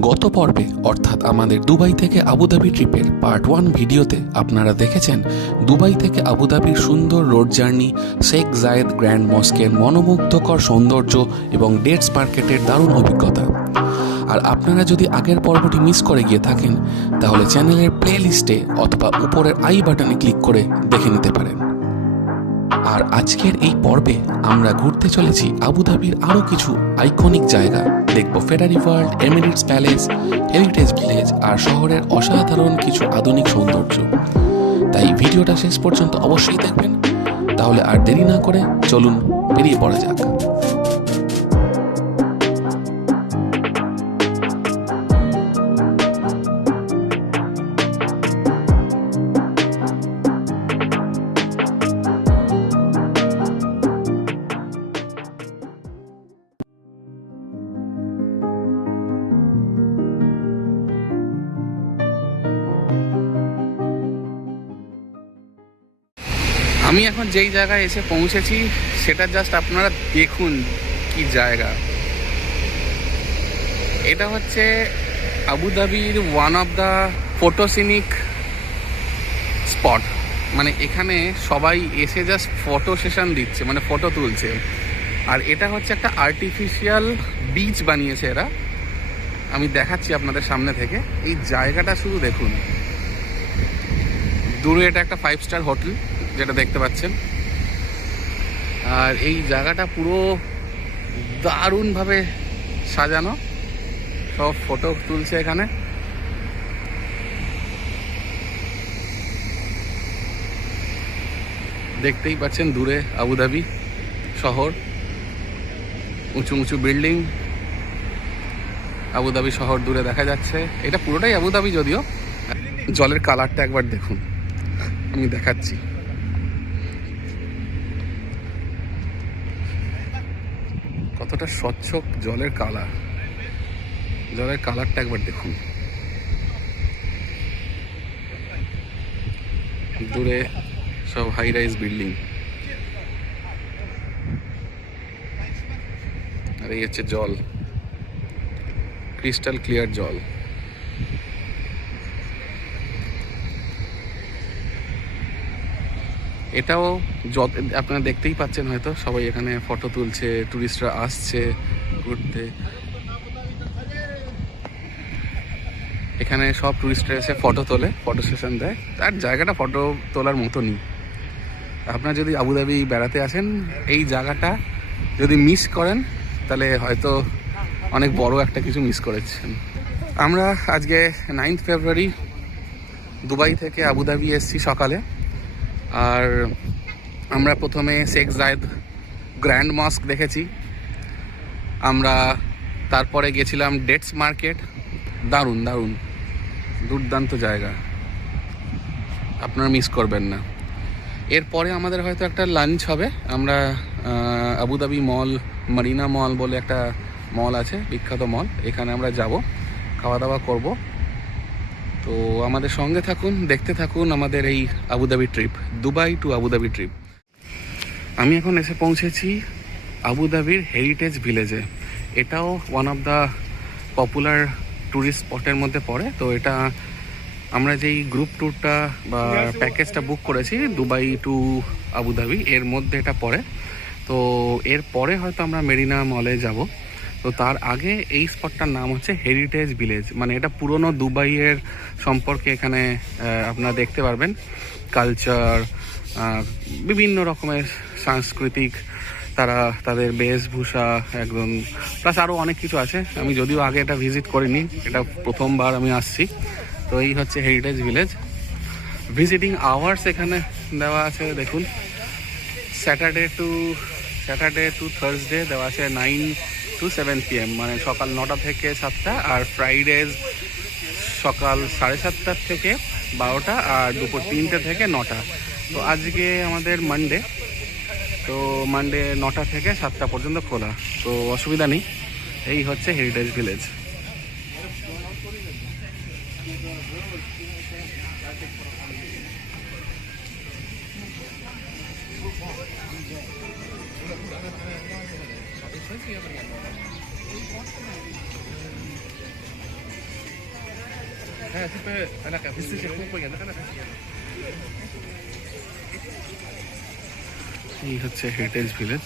গত পর্বে অর্থাৎ আমাদের দুবাই থেকে আবুধাবি ট্রিপের পার্ট 1 ভিডিওতে আপনারা দেখেছেন দুবাই থেকে আবুধাবির সুন্দর রোড জার্নি, শেখ জায়েদ গ্র্যান্ড মস্কের মনোমুগ্ধকর সৌন্দর্য এবং ডেটস মার্কেটের দারুণ অভিজ্ঞতা। আর আপনারা যদি আগের পর্বটি মিস করে গিয়ে থাকেন তাহলে চ্যানেলের প্লে লিস্টে অথবা উপরের আই বাটনে ক্লিক করে দেখে নিতে পারেন। আর আজকের এই পর্বে আমরা ঘুরতে চলেছি আবুধাবির আরও কিছু আইকনিক জায়গা। দেখব Ferrari World, Emirates Palace, heritage village আর শহরের অসাধারণ কিছু আধুনিক সৌন্দর্য। তাই ভিডিওটা শেষ পর্যন্ত অবশ্যই দেখবেন। তাহলে আর দেরি না করে চলুন বেরিয়ে পড়া যাক। আমি এখন যেই জায়গায় এসে পৌঁছেছি সেটা জাস্ট আপনারা দেখুন কি জায়গা। এটা হচ্ছে আবুধাবির ওয়ান অফ দ্য ফটোসিনিক স্পট। মানে এখানে সবাই এসে জাস্ট ফটো সেশন দিচ্ছে, মানে ফটো তুলছে। আর এটা হচ্ছে একটা আর্টিফিশিয়াল বিচ বানিয়েছে এরা। আমি দেখাচ্ছি আপনাদের সামনে থেকে। এই জায়গাটা শুধু দেখুন। দূরে এটা একটা 5 স্টার হোটেল যেটা দেখতে পাচ্ছেন। আর এই জায়গাটা পুরো দারুণভাবে সাজানো, সব ফটো তুলছে এখানে। দেখতেই পাচ্ছেন দূরে আবুধাবি শহর, উঁচু উঁচু বিল্ডিং, আবুধাবি শহর দূরে দেখা যাচ্ছে। এটা পুরোটাই আবুধাবি, যদিও জলের কালারটা একবার দেখুন, আমি দেখাচ্ছি। কতটা স্বচ্ছ জলের কালার, জলের কালারটা একবার দেখুন। দূরে সব হাই রাইজ বিল্ডিং, আর এই হচ্ছে জল, ক্রিস্টাল ক্লিয়ার জল। এটাও আপনারা দেখতেই পাচ্ছেন হয়তো, সবাই এখানে ফটো তুলছে, টুরিস্টরা আসছে ঘুরতে। এখানে সব টুরিস্টরা এসে ফটো তোলে, ফটো সেশন দেয়। তার জায়গাটা ফটো তোলার মতনই। আপনারা যদি আবুধাবি বেড়াতে আসেন, এই জায়গাটা যদি মিস করেন তাহলে হয়তো অনেক বড় একটা কিছু মিস করেছেন। আমরা আজকে 9 ফেব্রুয়ারি দুবাই থেকে আবুধাবি এসেছি সকালে। আর আমরা প্রথমে শেখ জায়েদ গ্র্যান্ড মস্ক দেখেছি। আমরা তারপরে গেছিলাম ডেটস মার্কেট। দারুণ দারুণ দুর্দান্ত জায়গা, আপনারা মিস করবেন না। এরপরে আমাদের হয়তো একটা লাঞ্চ হবে। আমরা আবুধাবি মল, মারিনা মল বলে একটা মল আছে, বিখ্যাত মল, এখানে আমরা যাব, খাওয়া দাওয়া করব। তো আমাদের সঙ্গে থাকুন, দেখতে থাকুন আমাদের এই Abu Dhabi trip, Dubai to Abu Dhabi trip. আমি এখন এসে পৌঁছেছি আবুধাবির হেরিটেজ ভিলেজে। এটাও one of the popular tourist স্পটের মধ্যে পড়ে। তো এটা আমরা যেই গ্রুপ ট্যুরটা বা প্যাকেজটা বুক করেছি দুবাই টু আবুধাবি, এর মধ্যে এটা পড়ে। তো এর পরে হয়তো আমরা মেরিনা মলে যাব। তো তার আগে এই স্পটটার নাম হচ্ছে হেরিটেজ ভিলেজ। মানে এটা পুরনো দুবাইয়ের সম্পর্কে এখানে আপনারা দেখতে পারবেন। কালচার, বিভিন্ন রকমের সাংস্কৃতিক, তারা তাদের বেশভূষা একদম, প্লাস আরও অনেক কিছু আছে। আমি যদিও আগে এটা ভিজিট করিনি, এটা প্রথমবার আমি আসছি। তো এই হচ্ছে হেরিটেজ ভিলেজ। ভিজিটিং আওয়ার্স এখানে দেওয়া আছে দেখুন। স্যাটারডে টু থার্সডে দেওয়া আছে 9 to 7 PM, মানে সকাল 9টা থেকে 7টা। আর ফ্রাইডেজ সকাল 7:30 থেকে 12টা, আর দুপুর 3টে থেকে 9টা। তো আজকে আমাদের মানডে, তো মানডে 9টা থেকে 7টা পর্যন্ত খোলা, তো অসুবিধা নেই। এই হচ্ছে হেরিটেজ ভিলেজ। এই হচ্ছে হেরিটেজ ভিলেজ।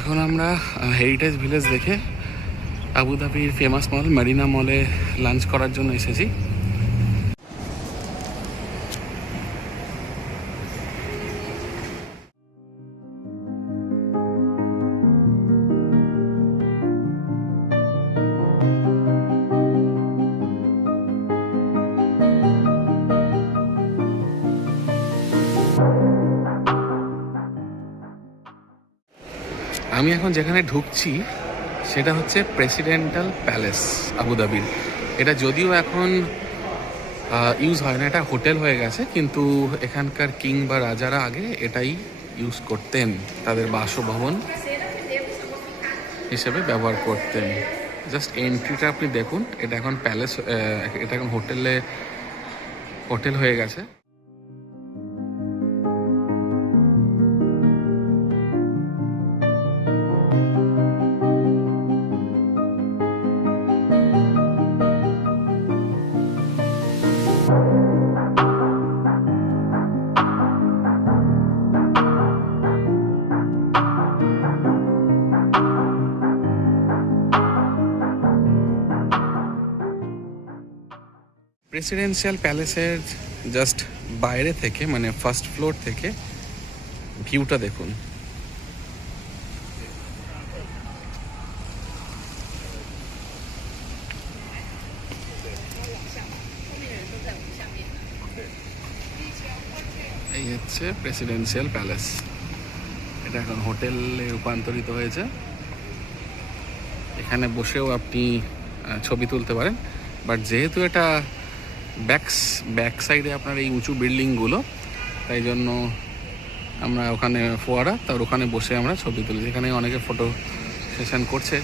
এখন আমরা হেরিটেজ ভিলেজ দেখে আবুধাবির ফেমাস মল মেরিনা মলে লাঞ্চ করার জন্য এসেছি। আমি এখন যেখানে ঢুকছি সেটা হচ্ছে প্রেসিডেন্টাল প্যালেস আবুধাবির। এটা যদিও এখন ইউজ হয় না, এটা হোটেল হয়ে গেছে, কিন্তু এখানকার কিং বা রাজারা আগে এটাই ইউজ করতেন, তাদের বাসভবন হিসেবে ব্যবহার করতেন। জাস্ট এন্ট্রিটা আপনি দেখুন, এটা এখন প্যালেস, এটা এখন হোটেল হয়ে গেছে। প্রেসিডেন্সিয়াল প্যালেসের জাস্ট বাইরে থেকে, মানে ফার্স্ট ফ্লোর থেকে ভিউটা দেখুন। এই হচ্ছে প্রেসিডেন্সিয়াল প্যালেস, এটা এখন হোটেলে রূপান্তরিত হয়েছে। এখানে বসেও আপনি ছবি তুলতে পারেন, বাট যেহেতু এটা ব্যাক সাইডে আপনার এই উঁচু বিল্ডিংগুলো, তাই জন্য আমরা ওখানে ফোয়ারা, তার ওখানে বসে আমরা ছবি তুলি। এখানে অনেকে ফটো সেশন করছে,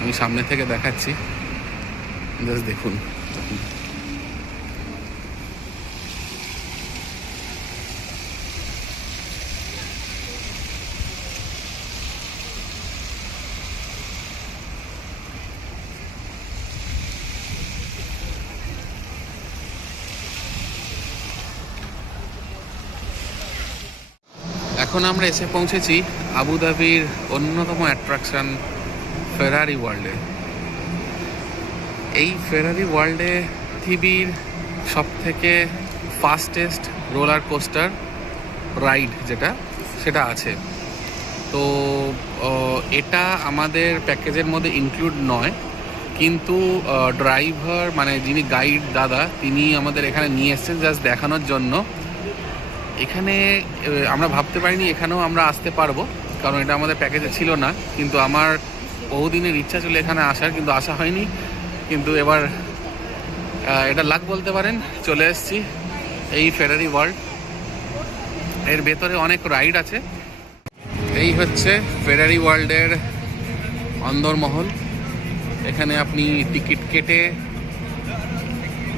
আমি সামনে থেকে দেখাচ্ছি, জাস্ট দেখুন। এখন আমরা এসে পৌঁছেছি আবুধাবির অন্যতম অ্যাট্রাকশন ফেরারি ওয়ার্ল্ডে। এই ফেরারি ওয়ার্ল্ডে পৃথিবীর সবথেকে ফাস্টেস্ট রোলার কোস্টার রাইড সেটা আছে। তো এটা আমাদের প্যাকেজের মধ্যে ইনক্লুড নয়, কিন্তু ড্রাইভার, মানে যিনি গাইড দাদা, তিনি আমাদের এখানে নিয়ে এসেছেন জাস্ট দেখানোর জন্য। এখানে আমরা ভাবতে পারিনি এখানেও আমরা আসতে পারবো, কারণ এটা আমাদের প্যাকেজে ছিল না, কিন্তু আমার বহুদিনের ইচ্ছা ছিল এখানে আসার, কিন্তু আসা হয়নি। কিন্তু এবার এটা লাক বলতে পারেন, চলে এসেছি এই ফেরারি ওয়ার্ল্ড। এর ভেতরে অনেক রাইড আছে, এই হচ্ছে ফেরারি ওয়ার্ল্ডের অন্দরমহল। এখানে আপনি টিকিট কেটে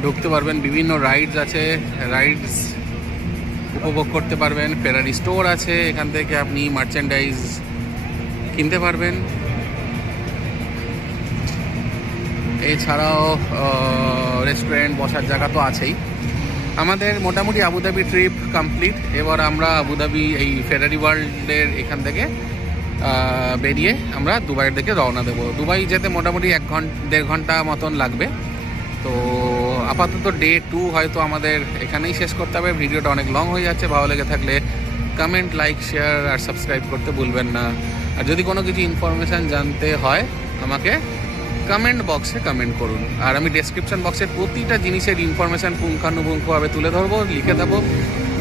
ঢুকতে পারবেন, বিভিন্ন রাইডস আছে, রাইডস উপভোগ করতে পারবেন। ফেরারি স্টোর আছে, এখান থেকে আপনি মার্চেন্ডাইজ কিনতে পারবেন। এছাড়াও রেস্টুরেন্ট, বসার জায়গা তো আছেই। আমাদের মোটামুটি আবুধাবি ট্রিপ কমপ্লিট। এবার আমরা আবুধাবি এই ফেরারি ওয়ার্ল্ডের এখান থেকে বেরিয়ে আমরা দুবাইয়ের দিকে রওনা দেবো। দুবাই যেতে মোটামুটি 1-1.5 ঘন্টা মতন লাগবে। তো আপাতত ডে 2 হয়তো আমাদের এখানেই শেষ করতে হবে। ভিডিওটা অনেক লং হয়ে যাচ্ছে। ভালো লেগে থাকলে কমেন্ট, লাইক, শেয়ার আর সাবস্ক্রাইব করতে ভুলবেন না। আর যদি কোনো কিছু ইনফরমেশান জানতে হয় আমাকে কমেন্ট বক্সে কমেন্ট করুন। আর আমি ডেসক্রিপশন বক্সের প্রতিটা জিনিসের ইনফরমেশান পুঙ্খানুপুঙ্খভাবে তুলে ধরবো, লিখে দেবো।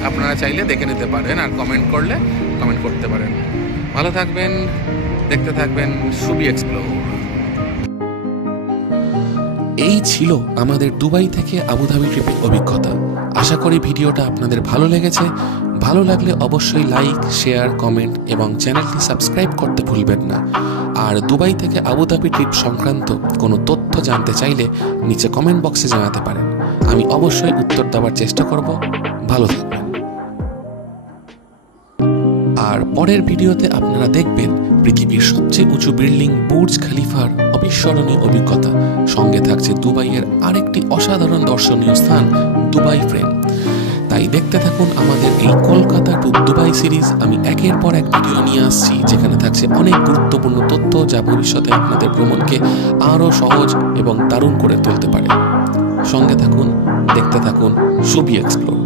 আপনারা চাইলে দেখে নিতে পারেন, আর কমেন্ট করলে কমেন্ট করতে পারেন। ভালো থাকবেন, দেখতে থাকবেন সুবি এক্সপ্লোর। এই ছিল আমাদের দুবাই থেকে আবুধাবি ট্রিপের অভিজ্ঞতা। আশা করি ভিডিওটা আপনাদের ভালো লেগেছে। ভালো লাগলে অবশ্যই লাইক, শেয়ার, কমেন্ট এবং চ্যানেলটি সাবস্ক্রাইব করতে ভুলবেন না। আর দুবাই থেকে আবুধাবি ট্রিপ সংক্রান্ত কোনো তথ্য জানতে চাইলে নিচে কমেন্ট বক্সে জানাতে পারেন। আমি অবশ্যই উত্তর দেওয়ার চেষ্টা করব। ভালো থাকবেন। আর পরের ভিডিওতে আপনারা দেখবেন পৃথিবীর সবচেয়ে উঁচু বিল্ডিং বুর্জ খলিফার অবিস্মরণীয় অভিজ্ঞতা। সঙ্গে থাকছে দুবাইয়ের আরেকটি অসাধারণ দর্শনীয় স্থান, দুবাই ফ্রেম। তাই দেখতে থাকুন আমাদের এই কলকাতা টু দুবাই সিরিজ। আমি একের পর এক ভিডিও নিয়ে আসছি, যেখানে থাকছে অনেক গুরুত্বপূর্ণ তথ্য যা ভবিষ্যতে আপনাদের ভ্রমণকে আরও সহজ এবং দারুণ করে তুলতে পারে। সঙ্গে থাকুন, দেখতে থাকুন সুবি এক্সপ্লোর।